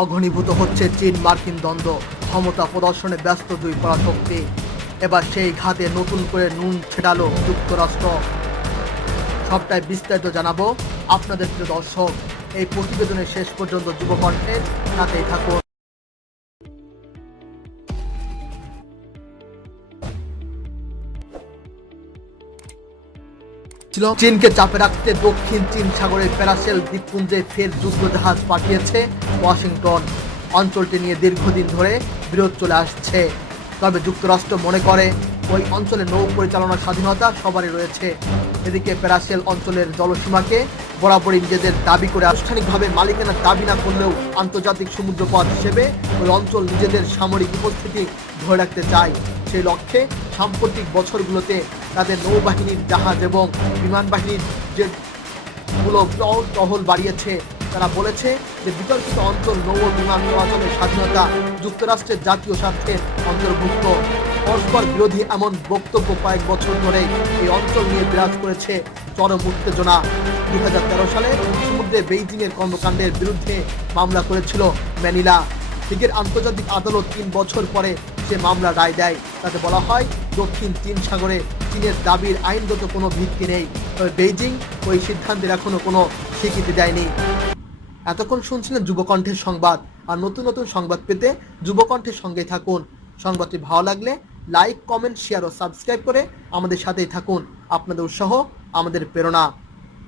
অঘনীভূত হচ্ছে চীন মার্কিন দ্বন্দ্ব। ক্ষমতা প্রদর্শনে ব্যস্ত দুই পরাশক্তি। এবার সেই ঘাতে নতুন করে নুন ছেটালো যুক্তরাষ্ট্র। সবটাই বিস্তারিত জানাব আপনাদের প্রিয় দর্শক। এই প্রতিবেদনের শেষ পর্যন্ত যুবকণ্ঠের সাথেই থাকুন। ছিল। চীনকে চাপে রাখতে দক্ষিণ চীন সাগরের প্যারাসেল দ্বীপপুঞ্জে ফের যুদ্ধজাহাজ পাঠিয়েছে ওয়াশিংটন। অঞ্চলটি নিয়ে দীর্ঘদিন ধরে বিরোধ চলে আসছে। তবে যুক্তরাষ্ট্র মনে করে, ওই অঞ্চলে নৌ পরিচালনার স্বাধীনতা সবারই রয়েছে। এদিকে প্যারাসেল অঞ্চলের জলসীমাকে বরাবরই নিজেদের দাবি করে আনুষ্ঠানিকভাবে মালিকানার দাবি না করলেও আন্তর্জাতিক সমুদ্রপথ হিসেবে ওই অঞ্চল নিজেদের সামরিক উপস্থিতি ধরে রাখতে চায়। সেই লক্ষ্যে সাম্প্রতিক বছরগুলোতে তাদের নৌবাহিনীর জাহাজ এবং বিমান বাহিনীর যে গুলো টহল বাড়িয়েছে, তারা বলেছে যে বিতর্কিত অঞ্চল নৌ বিমান চলাচলের স্বাধীনতা যুক্তরাষ্ট্রের জাতীয় স্বার্থের অন্তর্ভুক্ত। পরস্পর বিরোধী এমন বক্তব্য কয়েক বছর ধরে এই অঞ্চল নিয়ে বিরাজ করেছে চরম উত্তেজনা। দু হাজার তেরো সালে সমুদ্রে বেইজিংয়ের কর্মকাণ্ডের বিরুদ্ধে মামলা করেছিল ম্যানিলা। দিকের আন্তর্জাতিক আদালত তিন বছর পরে সে মামলা রায় দেয়, তাতে বলা হয় দক্ষিণ চীন সাগরে চীনের দাবির আইনগত কোনো ভিত্তি নেই। তবে বেইজিং ওই সিদ্ধান্তের এখনও কোনো স্বীকৃতি দেয়নি। এতক্ষণ শুনছিলেন যুবকণ্ঠের সংবাদ। আর নতুন নতুন সংবাদ পেতে যুবকণ্ঠের সঙ্গে থাকুন। সংবাদটি ভালো লাগলে লাইক, কমেন্ট, শেয়ার ও সাবস্ক্রাইব করে আমাদের সাথেই থাকুন। আপনাদের উৎসাহ, আমাদের প্রেরণা।